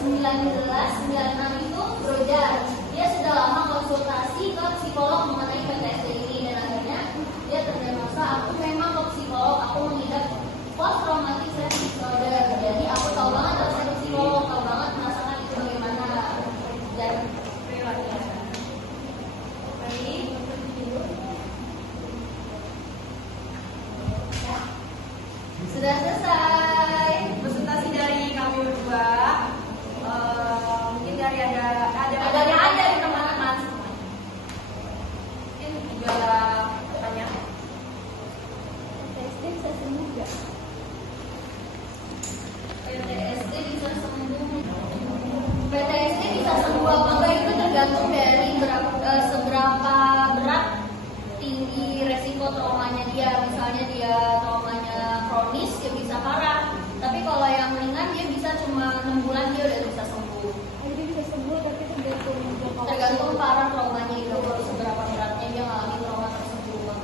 1996 itu Brojar. Dia sudah lama konsultasi ke psikolog mengenai PTSD ini dan akhirnya dia terdiagnosa, aku memang ke psikolog, aku mengidap post traumatic stress disorder. Jadi aku tahu banget harus ke psikolog, tahu banget merasakan itu bagaimana. Dan sudah selesai presentasi dari kami berdua. Mungkin dari ada di teman-teman. Mungkin juga ada pertanyaan. PTSD bisa sembuh nggak? PTSD bisa sembuh. PTSD bisa sembuh apa enggak itu tergantung dari seberapa berat tinggi resiko traumanya dia. Misalnya dia traumanya kronis, dia bisa parah. Tapi kalau yang ringan dia bisa cuma 6 bulan dia udah bisa sembuh. Jadi bisa sembuh tapi Tergantung parah traumanya itu, seberapa beratnya dia ngalami trauma tersebut.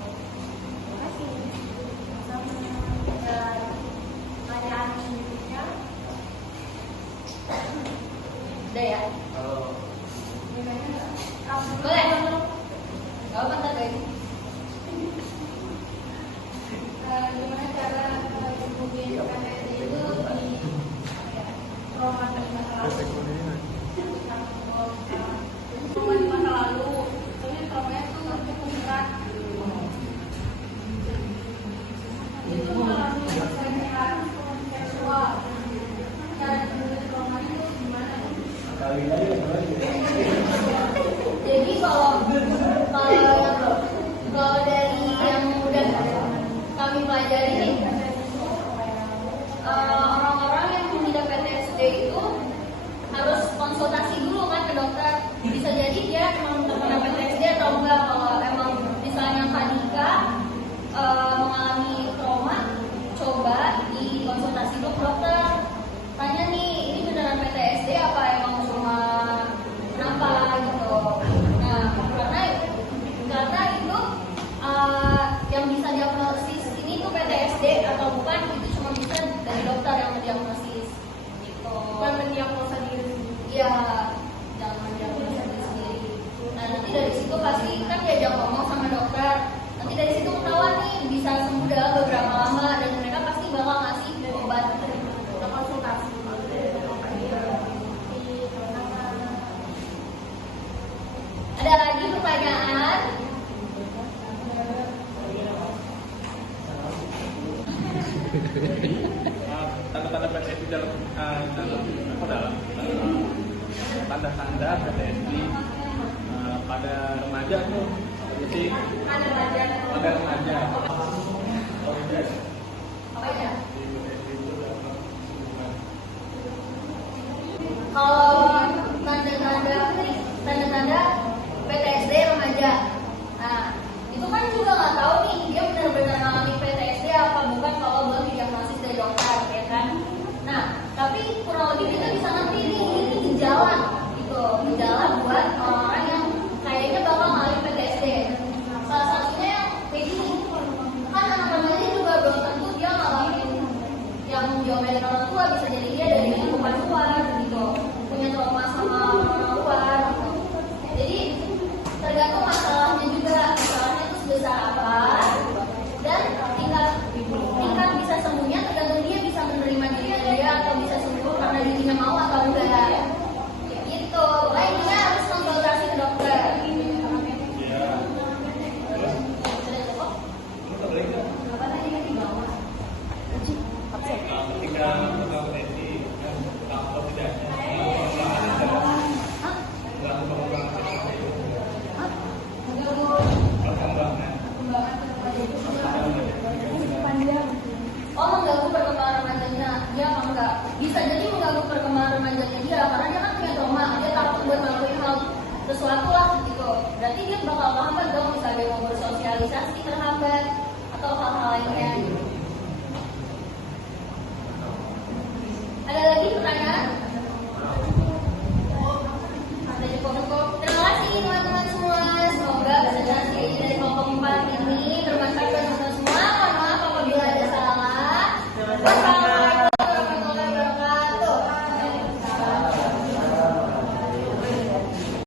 Pertanyaan berikutnya. Udah ya? Boleh? Gak apa tadi. Gimana cara sembuhin PTSD itu di trauma di masa lalu? Trauma di masa lalu, soalnya traumanya tuh cukup berat. Itu mengalami pelecehan seksual. Cara sembuhin trauma itu gimana? Jadi kalau dari yang udah kami pelajari nih, orang-orang yang mengidap PTSD itu harus konsultasi dulu kan ke dokter. Bisa jadi dia memang terkena PTSD atau enggak. Kalau emang misalnya Kak Dika mengalami trauma, coba dikonsultasi dulu ke dokter. Tanya nih, ini beneran PTSD apa emang cuma kenapa gitu. Nah, karena itu yang bisa diagnosis ini tuh PTSD atau bukan itu cuma bisa dari dokter yang mendiagnosis gitu. Bukan mendiagnosa diri sendiri. Iya, jangan mendiagnosa diri sendiri. Nah, nanti dari situ pasti kan diajak ngomong sama dokter. Nanti dari situ ketahuan nih bisa sembuh dalam beberapa lama dan mereka pasti bakal ngasih obat Konsultasi. Ada lagi pertanyaan? Tanda-tanda PTSD dalam tanda-tanda PTSD pada remaja tuh jadi pada remaja. Apa ya? Kalau tanda-tanda PTSD remaja, nah itu kan juga nggak tahu nih dia benar-benar mengalami PTSD apa bukan kalau belum didiagnosis dari dokter, ya kan? Nah, tapi kurang lebih kita bisa ngerti nih ini gejala gitu, gejala buat orang yang kayaknya bakal mengalami PTSD. Salah satunya yang kayak gini, kan anak remaja juga belum tentu dia ngalamin yang diomelin orang tua, bisa jadi dia dari lingkungan luar gitu, punya trauma sama orang luar gitu. Jadi tergantung masalahnya juga, masalahnya itu sebesar apa dan tingkat bisa sembuhnya tergantung dia bisa menerima dirinya dia atau bisa sembuh karena dirinya mau atau enggak gitu. Lainnya harus konsultasi ke dokter. Apa tadi yang di bawah? Ketika PTSD atau tidaknya Oh, mengganggu perkembangan remajanya dia apa enggak? Bisa jadi mengganggu perkembangan remajanya dia karena dia kan punya trauma, dia takut buat ngelakuin hal sesuatu lah gitu. Berarti dia bakal terhambat dong, misalnya dia mau bersosialisasi terhambat atau hal-hal lainnya. Ada lagi pertanyaan? Ada cukup. Terima kasih teman-teman semua. Semoga presentasi dari kelompok 4 ini bermanfaat bagi teman-teman semua. Mohon maaf apabila ada salah.